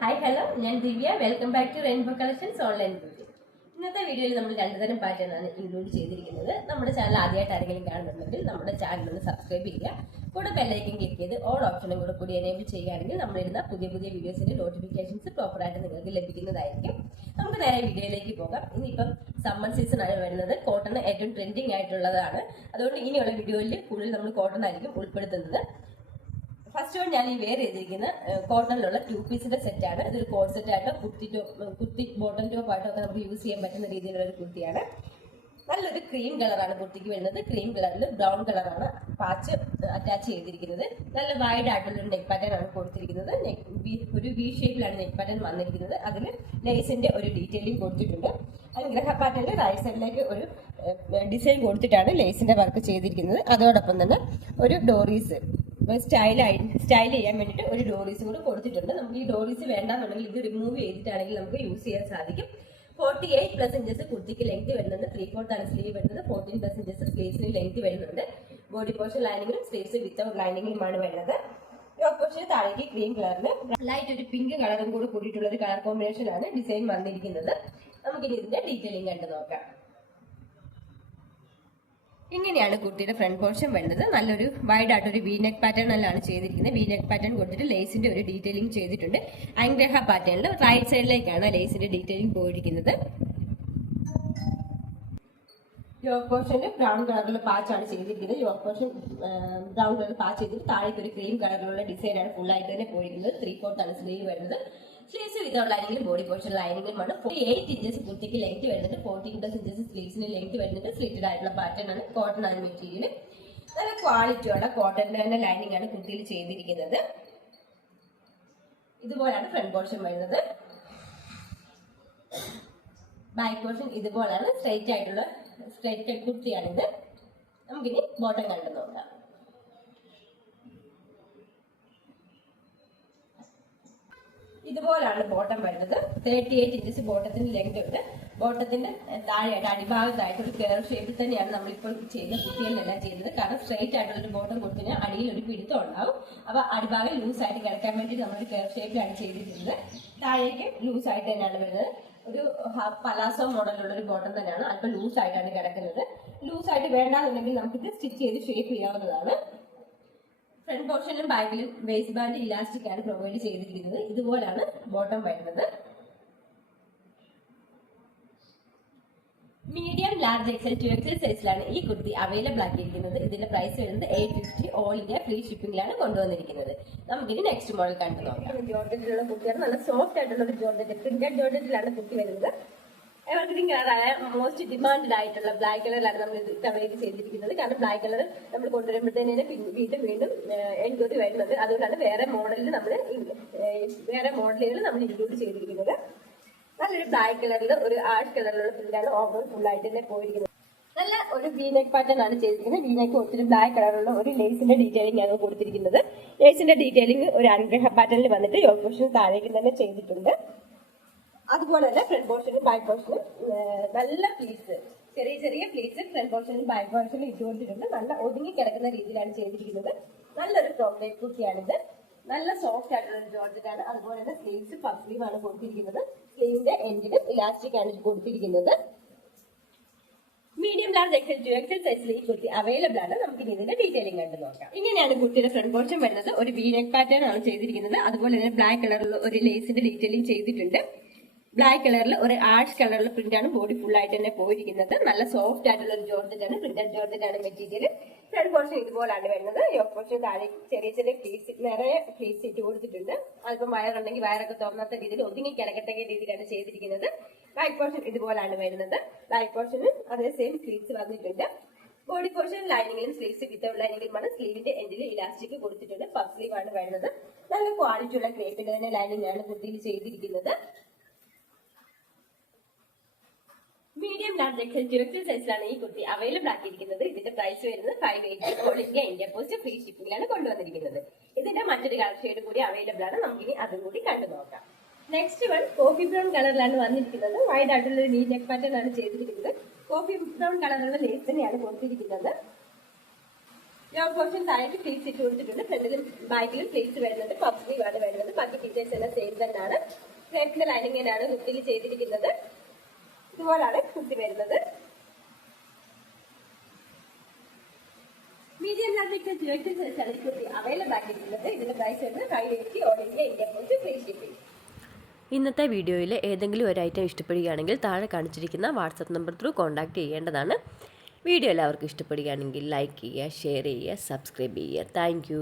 Hi hello ഞാൻ Divya. Welcome back to rainbow collections online beauty ഇന്നത്തെ വീഡിയോയിൽ നമ്മൾ രണ്ടുതരം പാറ്റേണാണ് ഇൻക്ലൂഡ് ചെയ്തിരിക്കുന്നത്. നമ്മുടെ ചാനൽ ആദ്യമായിട്ട് ആരെങ്കിലും കാണുന്നുണ്ടെങ്കിൽ നമ്മുടെ ചാനൽ ഒന്ന് സബ്സ്ക്രൈബ് ചെയ്യുക. കൂടെ ബെല്ലൈക്കൻ ക്ലിക്ക് ചെയ്ത് ഓൾ ഓപ്ഷനും കൂടെ കൂടി എനേബിൾ ചെയ്യുകയാണെങ്കിൽ നമ്മളിരുന്ന പുതിയ പുതിയ വീഡിയോസിന്റെ നോട്ടിഫിക്കേഷൻസ് പ്രോപ്പറായിട്ട് നിങ്ങൾക്ക് ലഭിക്കുന്നതായിരിക്കും. നമുക്ക് നേരെ വീഡിയോയിലേക്ക് പോകാം. ഇനിയിപ്പം സമ്മർ സീസൺ ആണ് വരുന്നത്. കോട്ടൺ ഏറ്റവും ട്രെൻഡിങ് ആയിട്ടുള്ളതാണ്. അതുകൊണ്ട് ഇനിയുള്ള വീഡിയോയിൽ കൂടുതൽ നമ്മൾ കോട്ടൺ ആയിരിക്കും ഉൾപ്പെടുത്തുന്നത്. ഫസ്റ്റ് വൺ ഞാൻ ഈ വെയർ ചെയ്തിരിക്കുന്ന കോട്ടണിലുള്ള ടു പീസിന്റെ സെറ്റ് ആണ്. ഇതൊരു സെറ്റ് ആയിട്ടോ kurti top kurti bottom top ആയിട്ടോ ഒക്കെ നമുക്ക് യൂസ് ചെയ്യാൻ പറ്റുന്ന രീതിയിലുള്ള ഒരു കുർത്തിയാണ്. നല്ലൊരു ക്രീം കളറാണ് കുർത്തിക്ക് വരുന്നത്. ക്രീം കളറിൽ ബ്രൗൺ കളറാണ് പാച്ച് അറ്റാച്ച് ചെയ്തിരിക്കുന്നത്. നല്ല വൈഡ് ആയിട്ടുള്ള നെക്ക് പാറ്റേൺ ആണ് കൊടുത്തിരിക്കുന്നത്. ഒരു വി ഷേപ്പിലാണ് നെക്ക് പാറ്റേൺ വന്നിരിക്കുന്നത്. അതിൽ ലേസിന്റെ ഒരു ഡീറ്റെയിലിംഗ് കൊടുത്തിട്ടുണ്ട്. അനുഗ്രഹ പാറ്റേണിൽ റൈറ്റ് സൈഡിലേക്ക് ഒരു ഡിസൈൻ കൊടുത്തിട്ടാണ് ലേസിന്റെ വർക്ക് ചെയ്തിരിക്കുന്നത്. അതോടൊപ്പം തന്നെ ഒരു ഡോറീസ് സ്റ്റൈലായി സ്റ്റൈൽ ചെയ്യാൻ വേണ്ടിയിട്ട് ഒരു ഡോറീസ് കൂടെ കൊടുത്തിട്ടുണ്ട്. നമുക്ക് ഈ ഡോറീസ് വേണ്ടാന്നുണ്ടെങ്കിൽ ഇത് റിമൂവ് ചെയ്തിട്ടാണെങ്കിൽ നമുക്ക് യൂസ് ചെയ്യാൻ സാധിക്കും. ഫോർട്ടി എയ്റ്റ് പ്ലസ് ഇഞ്ചസ് കുർത്തിക്ക് ലെങ്ത് വരുന്നുണ്ട്. ത്രീ ഫോർത്ത് ആണ് സ്ലീവ് വരുന്നത്. ഫോർട്ടീൻ പ്ലസ് ഇഞ്ചസ് സ്ലീവ്സിന് ലെങ്ത് വരുന്നുണ്ട്. ബോഡി പോർഷൻ ലൈനിങ്ങും സ്ലീവ്സ് വിത്തൗട്ട് ലൈനിങ്ങുമാണ് വരുന്നത്. ഓപ്പോസിറ്റ് താഴേക്ക് ക്രീം കളറിന് ലൈറ്റ് ഒരു പിങ്ക് കളറും കൂടി കൂടിയിട്ടുള്ള ഒരു കളർ കോമ്പിനേഷൻ ആണ് ഡിസൈൻ വന്നിരിക്കുന്നത്. നമുക്കിനി ഇതിന്റെ ഡീറ്റെയിലിംഗ് കണ്ടു നോക്കാം. ഇങ്ങനെയാണ് കുട്ടിയുടെ ഫ്രണ്ട് പോർഷൻ വേണ്ടത് നല്ലൊരു വൈഡ് ആയിട്ടൊരു വി നെക്ക് പാറ്റേണിലാണ് ചെയ്തിരിക്കുന്നത്. വി നെക്ക് പാറ്റേൺ കൊടുത്തിട്ട് ലേസിന്റെ ഒരു ഡീറ്റെയിലിംഗ് ചെയ്തിട്ടുണ്ട്. അനുഗ്രഹ പാറ്റേണിൽ റൈറ്റ് സൈഡിലേക്കാണ് ലേസിന്റെ ഡീറ്റെയിലിംഗ് പോയിരിക്കുന്നത്. യോഗ പോർഷന് ബ്രൗൺ കളറിലുള്ള പാച്ചാണ് ചെയ്തിരിക്കുന്നത്. Yoke portion brown colour patch ചെയ്തിട്ട് താഴേക്ക് ഒരു ക്രീം കളറിലുള്ള ഡിസൈനാണ് ഫുൾ ആയിട്ട് തന്നെ പോയിരിക്കുന്നത്. ത്രീ ഫോർത്ത് ആണ് വരുന്നത്. സ്ലീവ്സ് വിതൗട്ട് ലൈനിങ്ങിലും ബോഡി പോർഷൻ ലൈനിങ്ങുമാണ് ഫോർട്ടി എയ്റ്റ് ഇഞ്ചസ് കുർത്തിക്ക് ലെങ്ത് വരുന്നുണ്ട്. ഫോർട്ടി പ്ലസ് ഇഞ്ചസ് സ്ലീവ്സിന് ലെങ്ത് വരുന്നുണ്ട്. സ്ലിറ്റഡ് ആയിട്ടുള്ള പാറ്റേൺ ആണ് കോട്ടൺ ആണ് മെറ്റീരിയൽ നല്ല ക്വാളിറ്റിയുള്ള കോട്ടണിന്റെ തന്നെ ലൈനിങ് ആണ് കുർത്തിയിൽ ചെയ്തിരിക്കുന്നത്. ഇതുപോലെയാണ് ഫ്രണ്ട് പോർഷൻ വരുന്നത്. ബാക്ക് പോർഷൻ ഇതുപോലെയാണ് സ്ട്രൈറ്റ് ആയിട്ടുള്ള സ്ട്രൈറ്റ് കട്ട് കുർത്തിയാണിത് നമുക്കിനി ബോട്ടം കണ്ടു നോക്കാം. ഇതുപോലാണ് ബോട്ടം വരുന്നത്. തേർട്ടി എയ്റ്റ് ഇഞ്ചസ് ബോട്ടത്തിന്റെ ലെങ്ത് ഉണ്ട്. ബോട്ടത്തിന്റെ താഴെയായിട്ട് അടിഭാഗത്തായിട്ട് ഒരു കെയർ ഷേപ്പിൽ തന്നെയാണ് നമ്മളിപ്പോൾ ചെയ്ത കുട്ടികളിലെല്ലാം ചെയ്യുന്നത്. കാരണം സ്ട്രൈറ്റ് ആയിട്ടുള്ള ഒരു ബോട്ടം കൊടുത്തിന് അടിയിൽ ഒരു പിടുത്തം ഉണ്ടാവും. അപ്പൊ അടിഭാഗം ലൂസ് ആയിട്ട് കിടക്കാൻ വേണ്ടി നമ്മൾ കെയർ ഷേപ്പിലാണ് ചെയ്തിട്ടുള്ളത്. താഴേക്ക് ലൂസ് ആയിട്ട് തന്നെയാണ് വരുന്നത്. ഒരു പലാസോ മോഡലുള്ള ഒരു ബോട്ടം തന്നെയാണ്. അല്പം ലൂസ് ആയിട്ടാണ് കിടക്കുന്നത്. ലൂസ് ആയിട്ട് വേണ്ടാന്നുണ്ടെങ്കിൽ നമുക്കിത് സ്റ്റിച്ച് ചെയ്ത് ഷേപ്പ് ചെയ്യാവുന്നതാണ്. ഫ്രണ്ട് പോർഷനിലും ബാക്കിലും വേസ്റ്റ് ബാൻഡ് ഇലാസ്റ്റിക് ആണ് പ്രൊവൈഡ് ചെയ്തിരിക്കുന്നത്. ഇതുപോലാണ് ബോട്ടം വരുന്നത്. Medium large XL two XL സൈസിലാണ് ഈ കുർത്തി അവൈലബിൾ ആക്കിയിരിക്കുന്നത്. ഇതിന്റെ പ്രൈസ് വരുന്നത് eight fifty all India free ഷിപ്പിംഗിലാണ് കൊണ്ടുവന്നിരിക്കുന്നത്. നമുക്ക് നമുക്കിനി നെക്സ്റ്റ് മോഡൽ കണ്ടു നോക്കാം. ജോർജറ്റിലുള്ള കുർത്തിയാണ് നല്ല സോഫ്റ്റ് ആയിട്ടുള്ള ഒരു ജോർജറ്റ് പ്രിന്റഡ് ജോർജറ്റിലാണ് കുട്ടി വരുന്നത്. എവർഗ്രീൻ കളറായ മോസ്റ്റ് ഡിമാൻഡ് ആയിട്ടുള്ള ബ്ലാക്ക് കളറിലാണ് നമ്മൾ ഇത് തവണയ്ക്ക് ചെയ്തിരിക്കുന്നത്. കാരണം ബ്ലാക്ക് കളർ നമ്മൾ കൊണ്ടുവരുമ്പോഴത്തേനെ വീണ്ടും വീണ്ടും എൻക്വയറി വരുന്നത്. അതുകൊണ്ടാണ് വേറെ മോഡലിൽ നമ്മൾ വേറെ മോഡലുകൾ നമ്മൾ ഇൻക്ലൂഡ് ചെയ്തിരിക്കുന്നത്. നല്ലൊരു ബ്ലാക്ക് കളറിൽ ഒരു ആഷ് കളറിലുള്ള പ്രിന്റാണ് ഓവർ ഫുൾ ആയിട്ട് തന്നെ പോയിരിക്കുന്നത്. നല്ല ഒരു വി നെക്ക് പാറ്റേൺ ആണ് ചെയ്തിരിക്കുന്നത്. വി നെക്ക് ഒത്തിരി ബ്ലാക്ക് കളറുള്ള ഒരു ലേസിന്റെ ഡീറ്റെയിലിംഗ് ആണ് കൊടുത്തിരിക്കുന്നത്. ലേസിന്റെ ഡീറ്റെയിലിംഗ് ഒരു അനുഗ്രഹ പാറ്റേണിൽ വന്നിട്ട് യോഗ താഴേക്ക് തന്നെ ചെയ്തിട്ടുണ്ട്. അതുപോലെ തന്നെ ഫ്രണ്ട് പോർഷനും ബാക്ക് പോർഷനും നല്ല പ്ലീറ്റ്സ് ചെറിയ ചെറിയ പ്ലീറ്റ്സ് ഫ്രണ്ട് പോർഷനും ബാക്ക് പോർഷനും ഇട്ടുകൊണ്ടിട്ടുണ്ട്. നല്ല ഒതുങ്ങി കിടക്കുന്ന രീതിയിലാണ് ചെയ്തിരിക്കുന്നത്. നല്ലൊരു ചോക്ലേറ്റ് കുക്കിയാണിത് നല്ല സോഫ്റ്റ് ആയിട്ടുള്ള ഒരു ജോർജറ്റ് ആണ്. അതുപോലെ തന്നെ സ്ലീവ്സ് പഫ് ആണ് കൊടുത്തിരിക്കുന്നത്. സ്ലീവിന്റെ എൻഡിലും ഇലാസ്റ്റിക് ആണ് കൊടുത്തിരിക്കുന്നത്. Medium large XL two XL സൈസിൽ ഈ കുർത്തി അവൈലബിൾ ആണ്. നമുക്ക് ഇനി ഇതിന്റെ ഡീറ്റെയിലിംഗ് കണ്ടു നോക്കാം. ഇങ്ങനെയാണ് കുർത്തിയുടെ ഫ്രണ്ട് പോർഷൻ വരുന്നത്. ഒരു വി നെക്ക് പാറ്റേൺ ആണ് ചെയ്തിരിക്കുന്നത്. അതുപോലെ തന്നെ ബ്ലാക്ക് കളറിലുള്ള ഒരു ലേസിന്റെ ഡീറ്റെയിലിംഗ് ചെയ്തിട്ടുണ്ട്. ബ്ലാക്ക് കളറിൽ ഒരു ആഷ് കളറിൽ പ്രിന്റ് ആണ് ബോഡി ഫുൾ ആയിട്ട് തന്നെ പോയിരിക്കുന്നത്. നല്ല സോഫ്റ്റ് ആയിട്ടുള്ള ഒരു ജോർജറ്റ് ആണ് പ്രിന്റഡ് ജോർജറ്റ് ആണ് മെറ്റീരിയൽ ഫ്രണ്ട് പോർഷൻ ഇതുപോലാണ് വരുന്നത്. യോക്ക് പോർഷൻ താഴെ ചെറിയ ചെറിയ ഫ്ലീസ് നിറയെ ഫ്ലീസ് ഇട്ട് കൊടുത്തിട്ടുണ്ട്. അല്പം വയറുണ്ടെങ്കിൽ വയറൊക്കെ തോന്നാത്ത രീതിയിൽ ഒതുങ്ങി കിടക്കത്തക്ക രീതിയിലാണ് ചെയ്തിരിക്കുന്നത്. ബാക്ക് പോർഷൻ ഇതുപോലാണ് വരുന്നത്. ബാക്ക് പോർഷനും അതേ സെയിം ഫ്ലീസ് വന്നിട്ടുണ്ട്. ബോഡി പോർഷൻ ലൈനിങ്ങിലും സ്ലീവ്സ് വിത്തൗട്ട് ലൈനിങ്ങിലുമാണ് സ്ലീവിന്റെ എൻഡിൽ ഇലാസ്റ്റിക് കൊടുത്തിട്ടുണ്ട്. പഫ് സ്ലീവ് ആണ് വരുന്നത്. നല്ല ക്വാളിറ്റി ഉള്ള ക്രേപ്പിന്റെ തന്നെ ലൈനിങ് ആണ് കുർത്തിയിൽ ചെയ്തിരിക്കുന്നത്. മീഡിയം ലാർജ് എക്സൽ ജിറക്ടർ സൈസിലാണ് ഈ കുർത്തി അവൈലബിൾ ആക്കിയിരിക്കുന്നത്. ഇതിന്റെ പ്രൈസ് വരുന്നത് five eighty all India India post free ഷിപ്പിംഗിലാണ് കൊണ്ടുവന്നിരിക്കുന്നത്. ഇതിന്റെ മറ്റൊരു കളർ കൂടി അവൈലബിൾ ആണ്. നമുക്കിനി അതും കൂടി കണ്ടു നോക്കാം. നെക്സ്റ്റ് വൺ കോഫി ബ്രൗൺ കളറിലാണ് വന്നിരിക്കുന്നത്. വൈഡ് ആയിട്ടുള്ള ഒരു നീ നെക്ക് പാറ്റേൺ ആണ് ചെയ്തിരിക്കുന്നത്. കോഫി ബ്രൗൺ കളറുള്ള ലേസ് തന്നെയാണ് കൊടുത്തിരിക്കുന്നത്. ലോങ് പോർഷൻ താഴേക്ക് പ്ലേസ് ഇട്ട് കൊടുത്തിട്ടുണ്ട്. ഫ്രണ്ടിലും ബാക്കിലും പ്ലേസ് വരുന്നത് പഫ് ആണ് വരുന്നത്. ബാക്കി ഫീച്ചേഴ്സ് എല്ലാം സെയിം തന്നെയാണ്. ഫ്രണ്ടിന്റെ ലൈനിങ്ങിനാണ് കുട്ടിയിൽ ചെയ്തിരിക്കുന്നത്. ഇതുപോലാണ് കുട്ടി വരുന്നത്. മീഡിയം ലാർജ് ജേഴ്സി സൈസാണ് ഈ കുട്ടി അവൈലബിൾ ആക്കിയിട്ടുള്ളത്. ഇതിന്റെ പ്രൈസ് വരുന്നത് five eighty all India India post free shipping ഇന്നത്തെ വീഡിയോയിൽ ഏതെങ്കിലും ഒരു ഐറ്റം ഇഷ്ടപ്പെടുകയാണെങ്കിൽ താഴെ കാണിച്ചിരിക്കുന്ന വാട്സപ്പ് നമ്പർ ത്രൂ കോൺടാക്ട് ചെയ്യേണ്ടതാണ്. വീഡിയോ എല്ലാവർക്കും ഇഷ്ടപ്പെടുകയാണെങ്കിൽ ലൈക്ക് ചെയ്യുക ഷെയർ ചെയ്യുക സബ്സ്ക്രൈബ് ചെയ്യുക. താങ്ക്